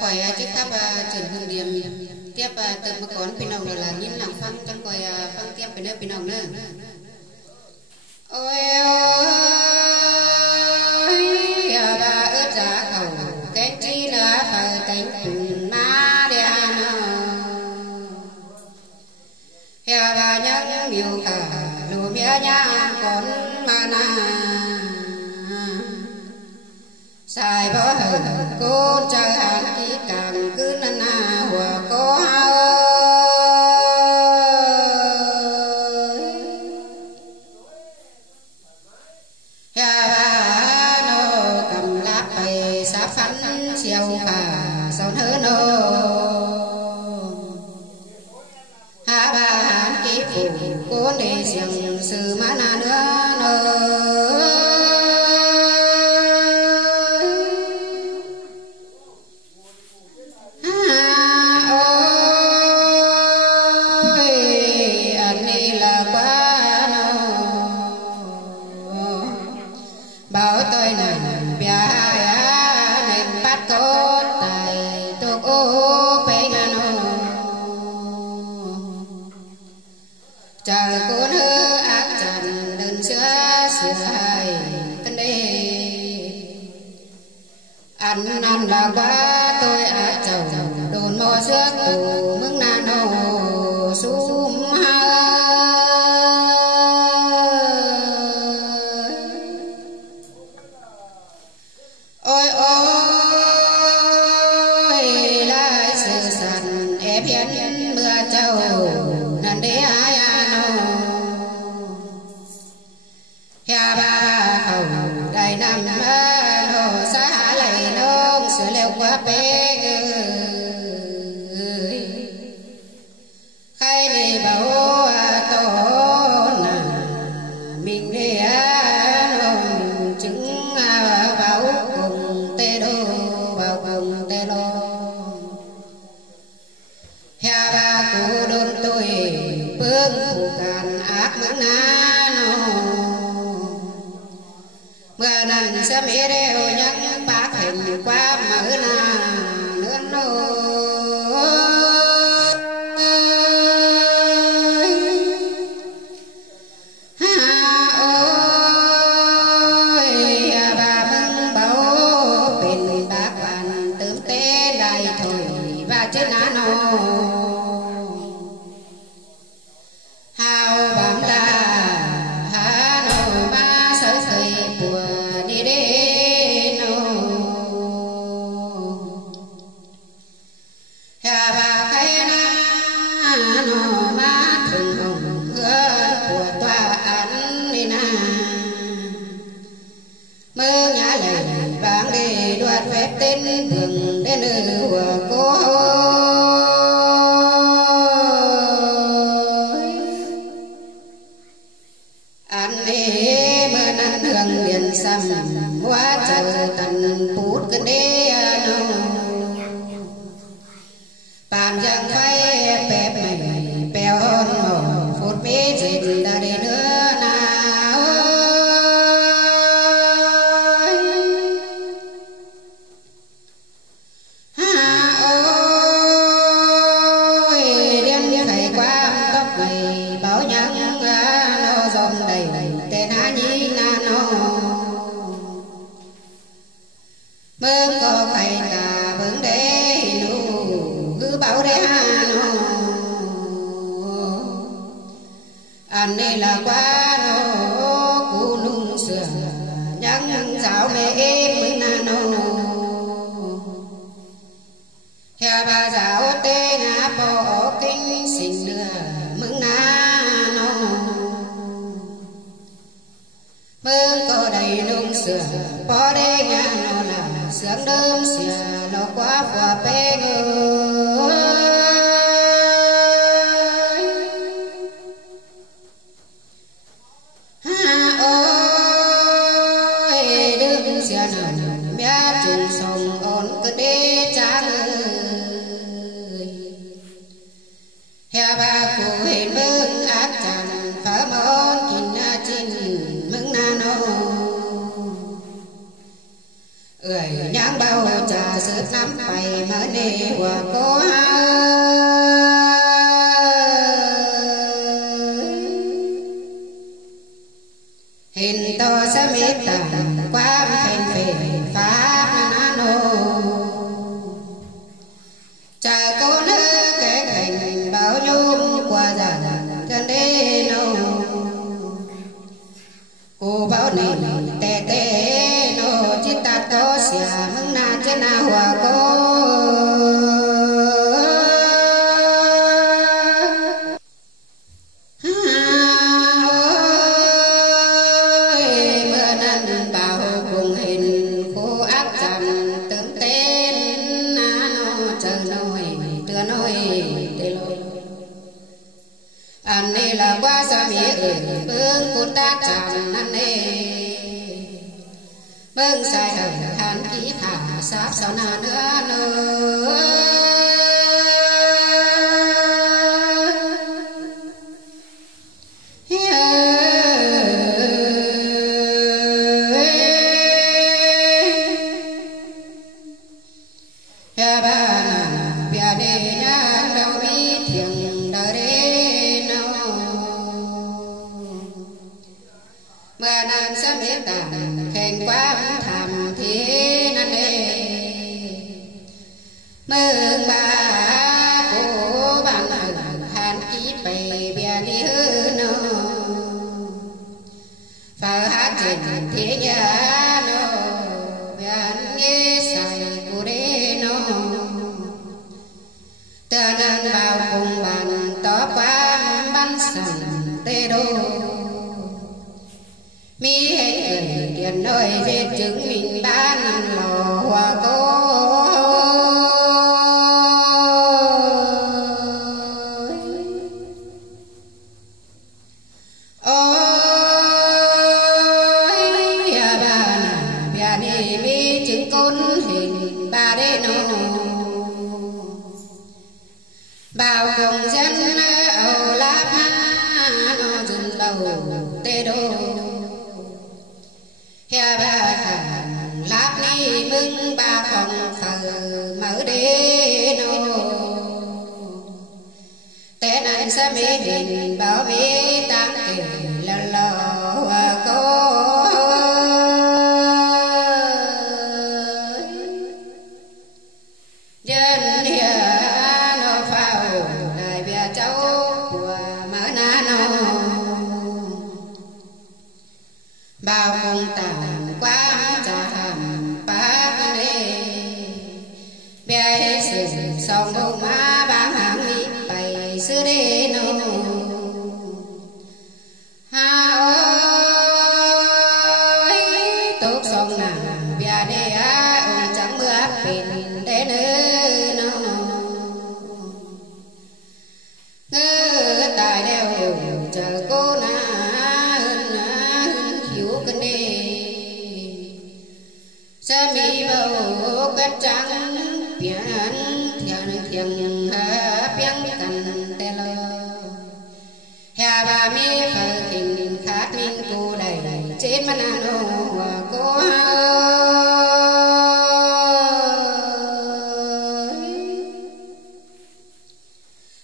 khỏi chiếc tháp chuyển hương điểm tiếp từ một con pin ông là nhìn làm phăng trong khỏi phăng tiếp cái nơi pin ông nữa. Ôi ơi bà ướt giá khẩu cái chi là phải cánh má đen heo bà nhắc nhiều cả lù mía nhang con mà na sai bỏ hờ cô chờ hàn kỹ càng cứ năn na hòa cô siêu bà sao nỡ nô ha bà hán kỹ phụ cố để xiềng sự má na nữa nô ôi anh đi là quá nô bảo tôi là bia có tài tục ô bê ngà nô trời cuốn hư ác trần đừng sửa hài tân đê ăn năn là quá tôi chầu đồn mò xước tù mưng nà nô sum ôi biến mưa châu năn đế ai ano hea ba hầu đại nam nô xã lầy nông sửa leo quá bé khai đi bảo tổ nà mình đi nông chứng bảo cùng tê đô bảo cùng tê đô hea ba cụ đôn tôi phương phụ càn ác mẫn na nô mưa nằn sẽ mỹ đều nhắc bác hình qua mở na nữa nô trên á nô hào bám la hà nô ba sở thầy bùa đi đê nô hà bà khai na nô má thường hồng hứa của tòa án đi na mơ nhã lời vang đi đoạt phép tên thường đến nữ của cô hương miền sầm hóa trời tần phút cơn đê nô bàn giang phai bẹp mày bèo hôn mồ phút bế dịch ra đi nữa nào ôi điên phải qua tóc mày báo nhắn nó dòng đầy tên á nhi na mơ có phải cả vấn đề nụ cứ bảo đề hà nô anh này là quá nô cụ nung sửa nhắn giáo mẹ em mừng na nô hea bà giáo tê ngã bỏ kinh sinh đưa mừng na nô mơ có đầy nung sửa bỏ đề ngã nô là sướng đơm xìa nó quá quả bê ngơi ôi đơm xìa nào mẹ trùng sông ổn cơ đê cha ơi hea ba cụ hình mừng ác chẳng phá môn kinh chinh mừng na nô ơi nhang bao trà sớt năm bảy mở nề hòa cô hình to sẽ biết tàn qua khen phê pháp na nô cha cô nữ kẻ cảnh bảo nhung qua già chân đê nô cô bảo nè tê tê nô chỉ ta có xia mừng na trên na hòa cô anh này là qua sa mi bưng cút ta chạm anh này bưng sai hận hàn kỹ khả sáp sao na nữa khen quá thầm thế nan đê mừng ba cô bạn hàn ký bày bè đi hư nô phở hát trình thế gia nô bạn nghe sai cô đê nô ta nan vào cùng bạn tó quá bắn sẵn tê đô mi hết người tiền nơi về chứng minh bán lò hòa cô ôi bà bia đi mi chứng côn hình bà đê nô bao cùng dân âu láp nó dừng đầu tê đô hè ba thằng láp ni mừng ba phòng thờ mở đê nô té nạn sẽ mê hình bảo mê tăng kể lò lò cô dân hiền nó phao đại bia cháu của mở na nô bao cùng tàng quá chạm bác đê bè sự song bông má bám hàng mi bày sư đê nô ha ơi tốt song nàng bè đê á ôn chẳng mưa pin đê nữ nô ngư tài đeo chờ cô na sa mi bao quét trắng biển thiền thiền biển cằn tê lơ hè ba mi phật hình khát minh cô đầy trên mặt nô cô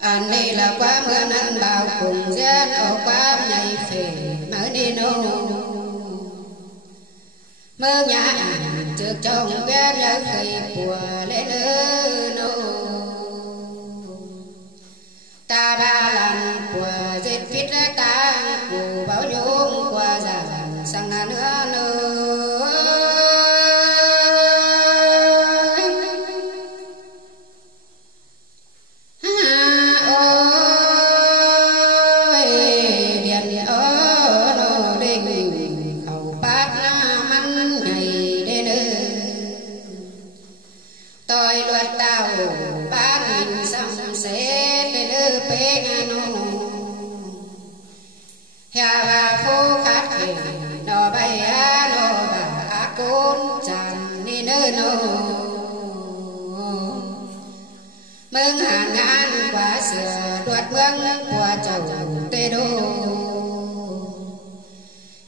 anh đây là quá mưa nắng bao cùng dân ở quá nhảy phê mở đi nô mơ nhà trước trong bé nhớ khi của lễ nữ nô ta ba lần của dệt viết ta của báo nhung qua già sang na nữa nữa tôi luật tao bán mình xong sẽ để đưa bê nô hà bà phu khát kể nó bay á nó bà á côn tràn đi nơi nô mừng hàng ngàn quả sửa đuột mương qua chầu tê đô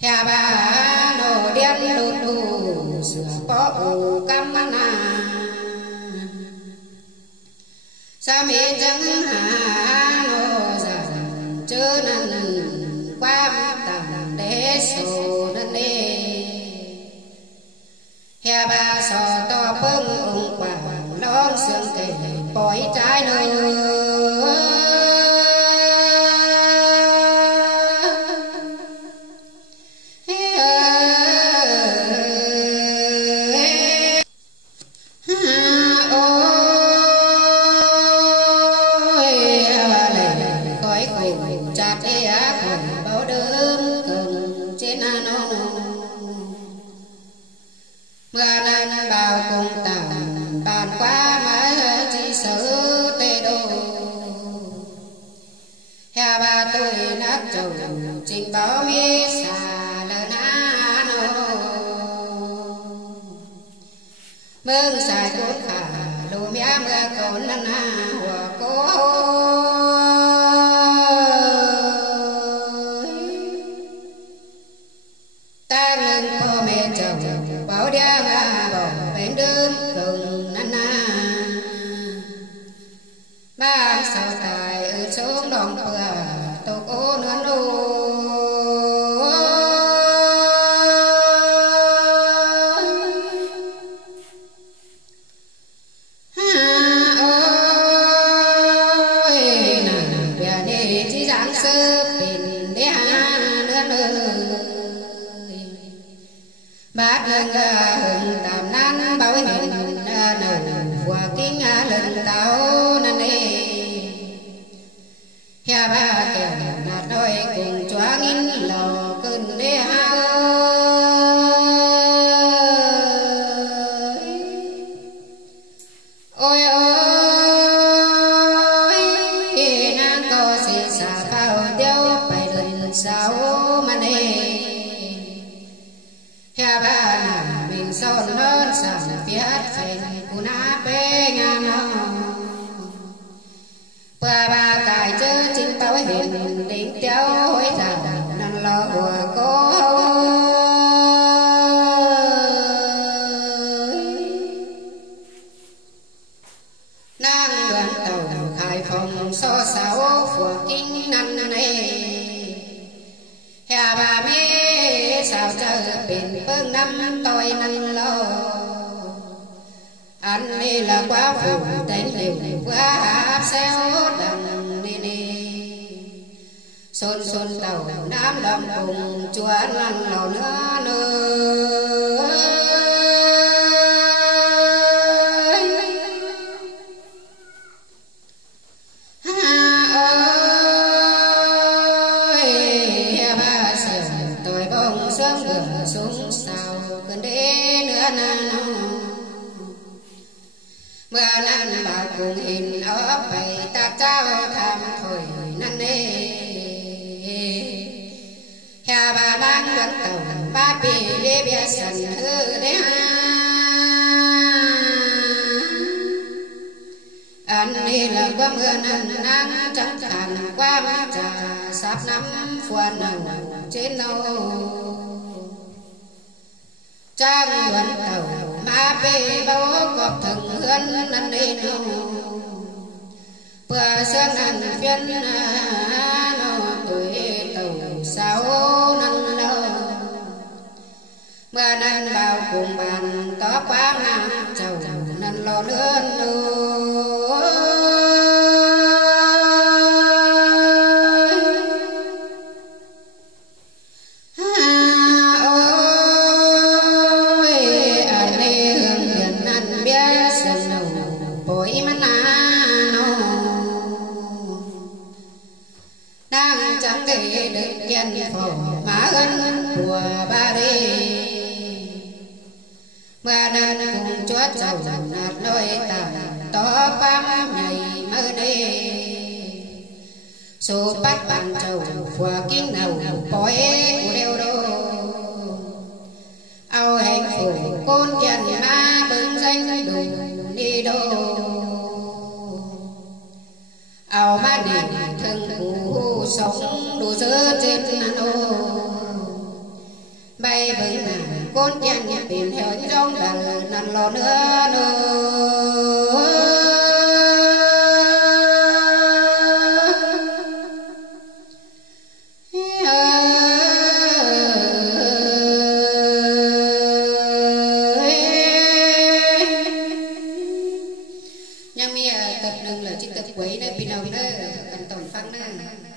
hà bà nô điên đô đô sửa bỏ ủ cam na sa mi chẳng hà nô rằng chớ năn qua tầm đế sổ năn đê hè ba sò to bưng ông quảng lon xương kề bói trái nơ bảo mi xà lơ na nô mương xài cốt khả lù mía mưa cồn năn na hòa cố ta nâng po mẹ chồng bảo đĩa ngà bỏ bên đơm cùng năn na ba sao tài ở xuống đồng bờ tô cố nương nô bát lần hừng tạm nan bảo hình nầu và kinh lần tao nan nê hè ba kèo nạt đôi cùng choáng in lò cơn đê ha ôi ôi nàng có xì xà phao tiêu phải lần sao mà nê hè ba mình son lớn sẵn viết phèn của ná bê ngàn hồng bờ ba cài chớ chính tao hình đỉnh tiêu hối rào năn lo của cô nàng đoàn tàu khai phòng so sáo phùa kinh năn này hè ba mê sao chờ bên phương năm tôi năn lo anh đi là quá phụ tên liều quá áp xéo đằng đi đi xôn xôn tàu nam đồng cùng chúa năn lò nữa nữa xuống sao cơn đế nữa năn mưa năn bảo cùng hình ở bầy ta trao tham thôi năn nê hè bà đang luận tàu ba bì lê bia sần hư đế ha anh đi là qua mưa năn nắng trắng thàn qua mắt trà sắp nắm phuan nầu trên nâu trang luận tàu ma bê bao cọp thần hương năn đi nô bữa sáng năn phiên nô tuổi tàu sao năn lâu mưa năn bao cùng bàn tó quá nam chầu năn lo lươn nô phổ má ân của ba đi mưa năn cùng chúa chầu nạt đôi tà to phám nhảy mơ đi số bắt bàn chầu phùa kinh đầu bói của đeo đô ao hành phủ côn chân ma bưng danh đủ đi đô ao ma đi thân cụ sống đủ dơ trên nô bay bưng nàng côn chân tìm hiểu trong đời năn lo nữa nữa ยังมีตับหนึ่งเหลือที่ตับไว้นะพี่น้องเนอกันต้องฟังนะ